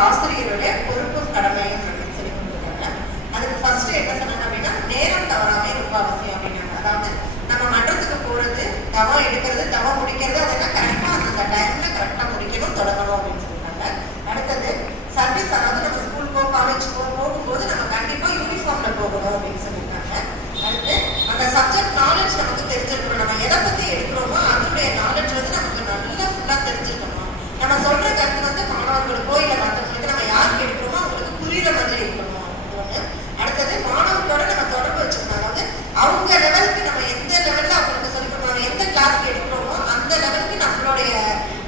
ஆசிரியருடைய பொறுப்பும் கடமையும் அப்படின்னு சொல்லி கொடுத்துருக்காங்க அதுக்கு ஃபர்ஸ்ட் என்ன சொன்னாங்க அப்படின்னா நேரம் தவறாமே ரொம்ப அவசியம் அப்படின்னாங்க. அதாவது நம்ம மன்றத்துக்கு போறது தவம் முடிக்கிறது அதெல்லாம் கரெக்டா அந்த டைம்ல கரெக்டா முடிக்கணும் தொடங்கணும் அப்படின்னு சொல்லிட்டாங்க அடுத்தது சர்வீஸ் அதாவது நம்ம ஸ்கூல் போ காலேஜ் போ போகும்போது நம்ம கண்டிப்பா யூனிஃபார்ம்ல போகணும் அப்படின்னு சொல்லியிருக்காங்க அடுத்து அந்த சப்ஜெக்ட் நாலேஜ் நமக்கு தெரிஞ்சிருக்கணும் நம்ம எதை பத்தி எடுக்கிறோமோ அதனுடைய நாலேஜ் வந்து நமக்கு நல்லா ஃபுல்லா தெரிஞ்சிருக்கணும் நம்ம சொல்ற கருத்து வந்து மாணவர்களுக்கோ இல்ல மற்றவங்களுக்கு நம்ம யாருக்கு எடுக்கிறோமோ அவங்களுக்கு புரியுற மாதிரி இருக்கணும் அது ஒண்ணு. அடுத்தது மாணவர்களோட நம்ம தொடர்பு வச்சுக்கணும் அதாவது அவங்க லெவலுக்கு நம்ம எந்த லெவல்ல அவங்களுக்கு சொல்லி கொடுக்கணும் எந்த கிளாஸ்க்கு எடுக்கிறோமோ அந்த லெவலுக்கு நம்மளுடைய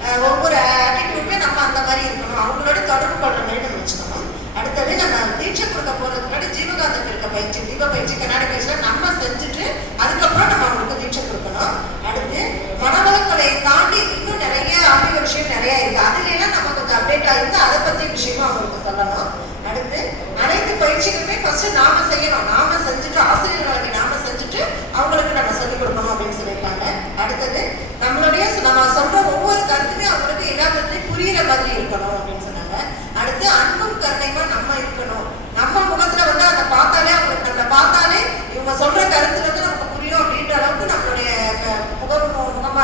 அஹ், ஒவ்வொரு ஆட்டிடியூடுமே நம்ம அந்த மாதிரி இருக்கணும் அவங்களோட தொடர்பு கொள்ற மாதிரி நம்ம வச்சுக்கணும் அடுத்தது நம்ம தீட்சை கொடுக்க போறதுக்கு முன்னாடி ஜீவகாந்தம் இருக்க பயிற்சி தீப பயிற்சி கண்ணாடி பயிற்சிலாம் நம்ம செஞ்சுட்டு அதுக்கப்புறம் நம்ம அவங்களுக்கு தீட்சை கொடுக்கணும். அடுத்து மனவளங்களை தாண்டி இன்னும் நிறைய ஆன்மீக விஷயம் நிறைய இருக்கு. அதுல எல்லாம் நம்ம கொஞ்சம் அப்டேட் ஆகிருந்து அதை பத்தி விஷயமா அவங்களுக்கு சொல்லணும். அடுத்து அனைத்து பயிற்சிகளுமே ஃபர்ஸ்ட் நாம செய்யணும் நாம செஞ்சுட்டு ஆசிரியர்களுக்கு நாம செஞ்சுட்டு அவங்களுக்கு நம்ம சொல்லிக் கொடுக்கணும் அப்படின்னு சொல்லியிருக்காங்க அடுத்தது நம்மளுடைய நம்ம சொல்ற ஒவ்வொரு கருத்துமே அவங்களுக்கு எல்லா கருத்துலையும் புரியுற மாதிரி இருக்கணும் அப்படின்னு சொன்னாங்க அடுத்து அன்பும் கருணையுமா நம்ம இருக்கணும் நம்ம முகத்துல வந்து அதை பார்த்தாலே அவங்களுக்கு நம்மளை பார்த்தாலே இவங்க சொல்ற கருத்து வந்து நமக்கு புரியும் அப்படின்ற அளவுக்கு நம்மளுடைய அஹ், முகம் முகமா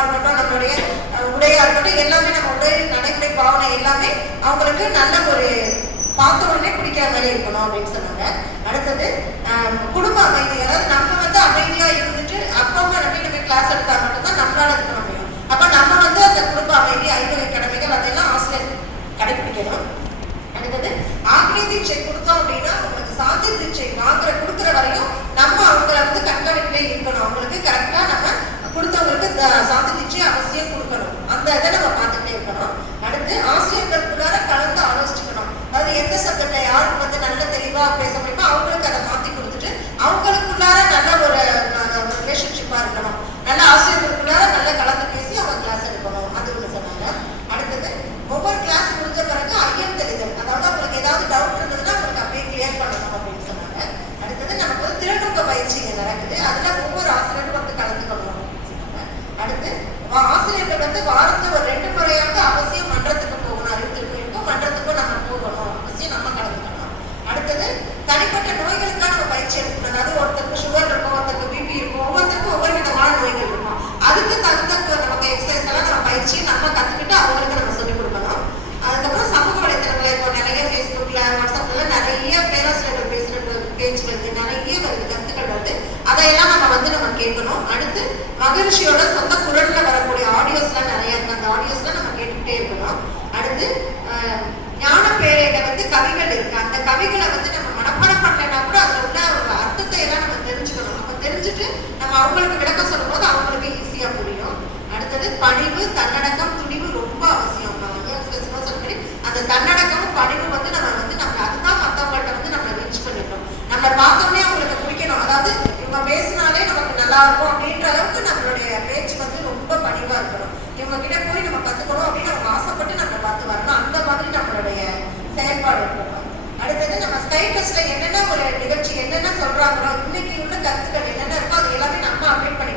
அவங்களுடைய உடையா இருக்கட்டும் எல்லாமே நம்ம உடை நடைமுறை பாவனை எல்லாமே அவங்களுக்கு நல்ல ஒரு பார்த்த உடனே பிடிக்கிற மாதிரி இருக்கணும் அப்படின்னு சொன்னாங்க. அடுத்தது குடும்ப அமைதி. அதாவது நம்ம வந்து அமைதியா இருந்துட்டு அப்பா அம்மா நம்ம நம்ம கிளாஸ் எடுத்தா மட்டும்தான் நம்மளால இருக்க முடியும். அப்ப நம்ம வந்து அந்த குடும்ப அமைதி ஐந்து கடமைகள் அதெல்லாம் ஆசிரியர் கடைபிடிக்கணும் அடுத்தது ஆக்னி தீட்சை கொடுத்தோம் அப்படின்னா உங்களுக்கு சாந்தி தீட்சை வாங்குற கொடுக்குற வரையும் நம்ம அவங்கள வந்து கண்காணிப்பிலே இருக்கணும். அவங்களுக்கு கரெக்டா நம்ம கொடுத்தவங்களுக்கு த- சாந்தி தீட்சை அவசியம் கொடுக்கணும் அந்த இதை நம்ம பார்த்துட்டே இருக்கணும் அடுத்து ஆசிரியர்களுக்குள்ளார கலந்து ஆலோசிச்சுக்கணும் அதாவது எந்த சப்ஜெக்ட்ல யாருக்கு வந்து நல்ல தெளிவா பேச முடியுமோ அவங்களுக்கு அதை மாத்தி கொடுத்துட்டு அவங்களுக்குள்ளார நல்ல ஒரு ரிலேஷன்ஷிப்பா இருக்கணும் நல்ல ஆசிரியர்களுக்குள்ளார நல்ல கலந்து பேசி அவங்க கிளாஸ் எடுக்கணும் அது ஒன்று சொன்னாங்க அடுத்தது ஒவ்வொரு கிளாஸ் முடிஞ்ச பிறகு ஐயம் தெரிதல் அதாவது அவங்களுக்கு ஏதாவது டவுட் இருந்ததுன்னா அவங்களுக்கு அப்படியே கிளியர் பண்ணணும் அப்படின்னு சொன்னாங்க அடுத்தது நமக்கு வந்து திறனுக்க பயிற்சி இங்க நடக்குது அதுல ஒவ்வொரு ஆசிரியரும் வந்து கலந்துக்கணும் அப்படின்னு சொன்னாங்க அடுத்து வா- ஆசிரியர்கள் வாரத்துல ஒரு ரெண்டு முறையாவது அவசியம் மன்றத்துக்கு போகணும் அறிவித்திருக்கும் மன்றத்துக்கும் நம்ம போகணும். அவசியம் நம்ம கலந்துக்கணும். அடுத்தது தனிப்பட்ட நோய்களுக்கான நம்ம பயிற்சி எடுக்கணும் அதாவது ஒருத்தருக்கு சுகர் இருக்கும் ஒருத்தருக்கு பிபி இருக்கும். ஒவ்வொருத்தருக்கும் ஒவ்வொரு விதமான நோய்கள் இருக்கும். அதுக்கு தகுந்த நமக்கு எக்ஸசைஸ் எல்லாம் நம்ம பயிற்சி நம்ம கத்துக்கிட்டு அவங்களுக்கு நம்ம சொல்லிக் கொடுக்கணும் அதுக்கப்புறம் சமூக வலைத்தளங்கள் இப்போ நிறைய ஃபேஸ்புக்ல வாட்ஸ்அப்ல நிறைய பேராசிரியர்கள் பேசுற பேஜ் வருது நிறைய வருது கருத்துக்கள் வருது. அதையெல்லாம் நம்ம வந்து நம்ம கேட்கணும். அடுத்து மகிழ்ச்சியோட சொந்த குரல்ல வர தன்னடக்கம் துணிவு ரொம்ப அவசியம். சொல்லி அந்த தன்னடக்கமும் பணிவு வந்து நம்ம வந்து நம்ம அதுதான் மத்தவங்கள்ட்ட வந்து நம்ம ரீச் பண்ணிட்டோம் நம்ம பார்த்தோன்னே அவங்களுக்கு பிடிக்கணும். அதாவது இவங்க பேசினாலே நமக்கு நல்லா இருக்கும் அப்படின்ற அளவுக்கு நம்மளுடைய பேச்சு வந்து ரொம்ப பணிவா இருக்கணும். இவங்க கிட்ட போய் நம்ம கத்துக்கணும் அப்படின்னு அவங்க ஆசைப்பட்டு நம்ம பார்த்து வரணும். அந்த மாதிரி நம்மளுடைய செயல்பாடு இருக்கணும் அடுத்தது நம்ம ஸ்டைட்டஸ்ல என்னென்ன ஒரு நிகழ்ச்சி என்னென்ன சொல்றாங்களோ இன்னைக்கு உள்ள கருத்துக்கள் என்னென்ன இருக்கோ அது எல்லாமே நம்ம அப்டேட் பண்ணி